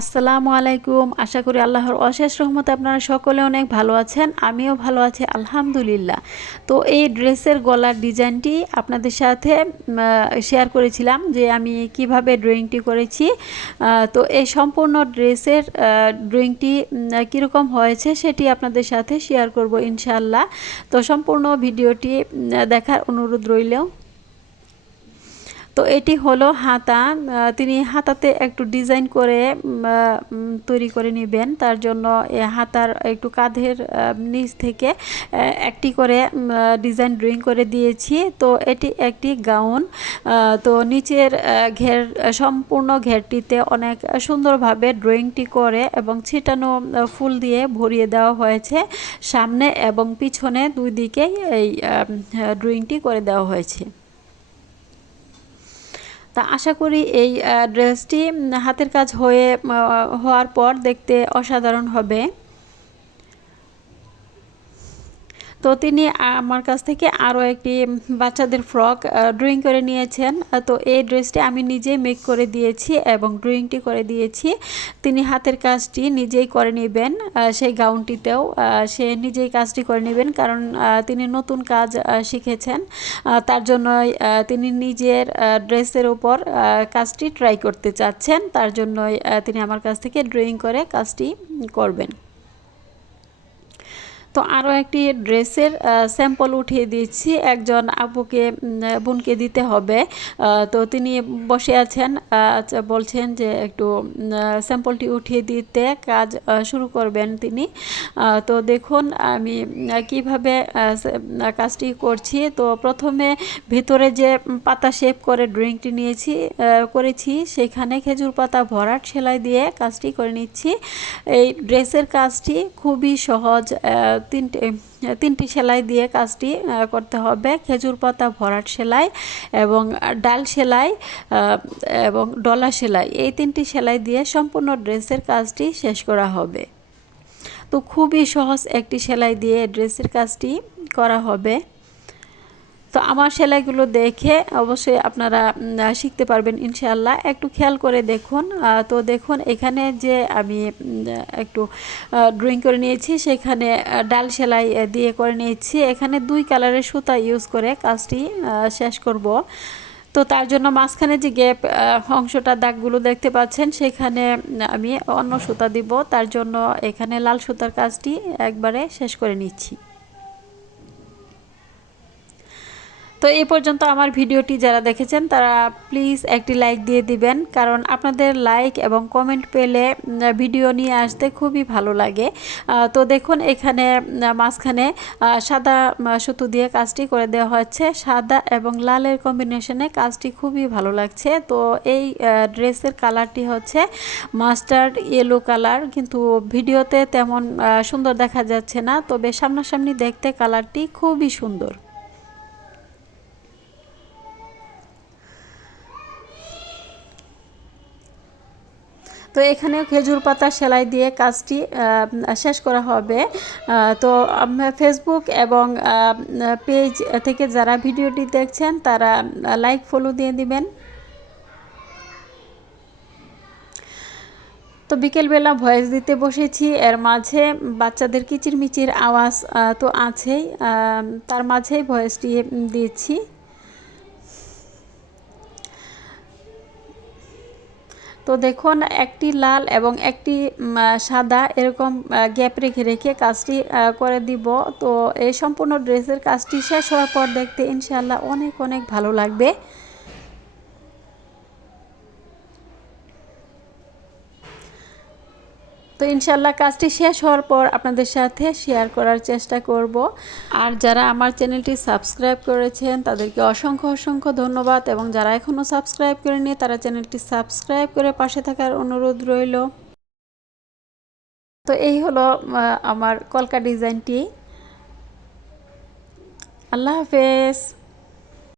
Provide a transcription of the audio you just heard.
আসসালামু আলাইকুম। আশা করি আল্লাহর অশেষ রহমতে আপনারা সকলে অনেক ভালো আছেন। আমিও ভালো আছি আলহামদুলিল্লাহ। তো এই ড্রেসের গলার ডিজাইনটি আপনাদের সাথে শেয়ার করেছিলাম যে আমি কিভাবে ড্রয়িংটি করেছি। তো এই সম্পূর্ণ ড্রেসের ড্রয়িংটি কীরকম হয়েছে সেটি আপনাদের সাথে শেয়ার করব ইনশাআল্লাহ। তো সম্পূর্ণ ভিডিওটি দেখার অনুরোধ রইল। তো এটি হলো হাতা। তিনি হাতাতে একটু ডিজাইন করে তৈরি করে নেবেন। তার জন্য হাতার একটু কাঁধের নিচ থেকে একটি করে ডিজাইন ড্রয়িং করে দিয়েছি। তো এটি একটি গাউন। তো নিচের সম্পূর্ণ ঘেরটিতে অনেক সুন্দরভাবে ড্রয়িংটি করে এবং ছিটানো ফুল দিয়ে ভরিয়ে দেওয়া হয়েছে। সামনে এবং পিছনে দুই দিকেই এই ড্রয়িংটি করে দেওয়া হয়েছে। তা আশা করি এই ড্রেসটি হাতের কাজ হওয়ার পর দেখতে অসাধারণ হবে। তো তিনি আমার কাছ থেকে আরও একটি বাচ্চাদের ফ্রক ড্রয়িং করে নিয়েছেন। তো এই ড্রেসটি আমি নিজেই মেক করে দিয়েছি এবং ড্রয়িংটি করে দিয়েছি। তিনি হাতের কাজটি নিজেই করে নেবেন। সেই গাউনটিতেও সে নিজেই কাজটি করে নেবেন, কারণ তিনি নতুন কাজ শিখেছেন। তার জন্য তিনি নিজের ড্রেসের উপর কাজটি ট্রাই করতে চাচ্ছেন। তার জন্যই তিনি আমার কাছ থেকে ড্রয়িং করে কাজটি করবেন। তো আরও একটি ড্রেসের স্যাম্পল উঠিয়ে দিচ্ছি। একজন আপুকে বোনকে দিতে হবে। তো তিনি বসে আছেন, বলছেন যে একটু স্যাম্পলটি উঠিয়ে দিতে কাজ শুরু করবেন তিনি। তো দেখুন আমি কিভাবে কাজটি করছি। তো প্রথমে ভিতরে যে পাতা শেপ করে ড্রয়িংটি করেছি সেখানে খেজুর পাতা ভরাট সেলাই দিয়ে কাজটি করে নিচ্ছি। এই ড্রেসের কাজটি খুবই সহজ। তিনটি সেলাই দিয়ে কাজটি করতে হবে। খেজুর পাতা ভরাট সেলাই এবং ডাল সেলাই এবং ডলা সেলাই, এই তিনটি সেলাই দিয়ে সম্পূর্ণ ড্রেসের কাজটি শেষ করা হবে। তো খুবই সহজ একটি সেলাই দিয়ে ড্রেসের কাজটি করা হবে। তো আমার সেলাইগুলো দেখে অবশ্যই আপনারা শিখতে পারবেন ইনশাআল্লাহ। একটু খেয়াল করে দেখুন। তো দেখুন এখানে যে আমি একটু ড্রয়িং করে নিয়েছি, সেখানে ডাল সেলাই দিয়ে করে নিয়েছি। এখানে 2 কালারের সুতা ইউজ করে কাজটি শেষ করব। তো তার জন্য মাঝখানে যে গ্যাপ অংশটা দাগগুলো দেখতে পাচ্ছেন, সেখানে আমি অন্য সুতা দিব। তার জন্য এখানে লাল সুতার কাজটি একবারে শেষ করে নিচ্ছি। তো এই পর্যন্ত আমার ভিডিওটি যারা দেখেছেন তারা প্লিজ একটি লাইক দিয়ে দিবেন, কারণ আপনাদের লাইক এবং কমেন্ট পেলে ভিডিও নিয়ে আসতে খুবই ভালো লাগে। তো দেখুন এখানে মাঝখানে সাদা সুতো দিয়ে কাজটি করে দেওয়া হচ্ছে। সাদা এবং লালের কম্বিনেশনে কাজটি খুবই ভালো লাগছে। তো এই ড্রেসের কালারটি হচ্ছে মাস্টার্ড ইয়েলো কালার, কিন্তু ভিডিওতে তেমন সুন্দর দেখা যাচ্ছে না, তবে সামনাসামনি দেখতে কালারটি খুবই সুন্দর। তো এখানেও খেজুর পাতা সেলাই দিয়ে কাজটি শেষ করা হবে। তো ফেসবুক এবং পেজ থেকে যারা ভিডিওটি দেখছেন তারা লাইক ফলো দিয়ে দিবেন। তো বিকেলবেলা ভয়েস দিতে বসেছি, এর মাঝে বাচ্চাদের কিচিরমিচির আওয়াজ তো আছেই, তার মাঝেই ভয়েসটি দিয়েছি। তো দেখুন একটি লাল এবং একটি সাদা এরকম গ্যাপ রেখে রেখে কাজটি করে দিব। তো এই সম্পূর্ণ ড্রেসের কাজটি শেষ হওয়ার পর দেখতে ইনশাআল্লাহ অনেক অনেক ভালো লাগবে। তো ইনশাআল্লাহ কাজটি শেষ হওয়ার পর আপনাদের সাথে শেয়ার করার চেষ্টা করব। আর যারা আমার চ্যানেলটি সাবস্ক্রাইব করেছেন তাদেরকে অসংখ্য অসংখ্য ধন্যবাদ, এবং যারা এখনও সাবস্ক্রাইব করেনি তারা চ্যানেলটি সাবস্ক্রাইব করে পাশে থাকার অনুরোধ রইল। তো এই হলো আমার কলকা ডিজাইনটি। আল্লাহ হাফেজ।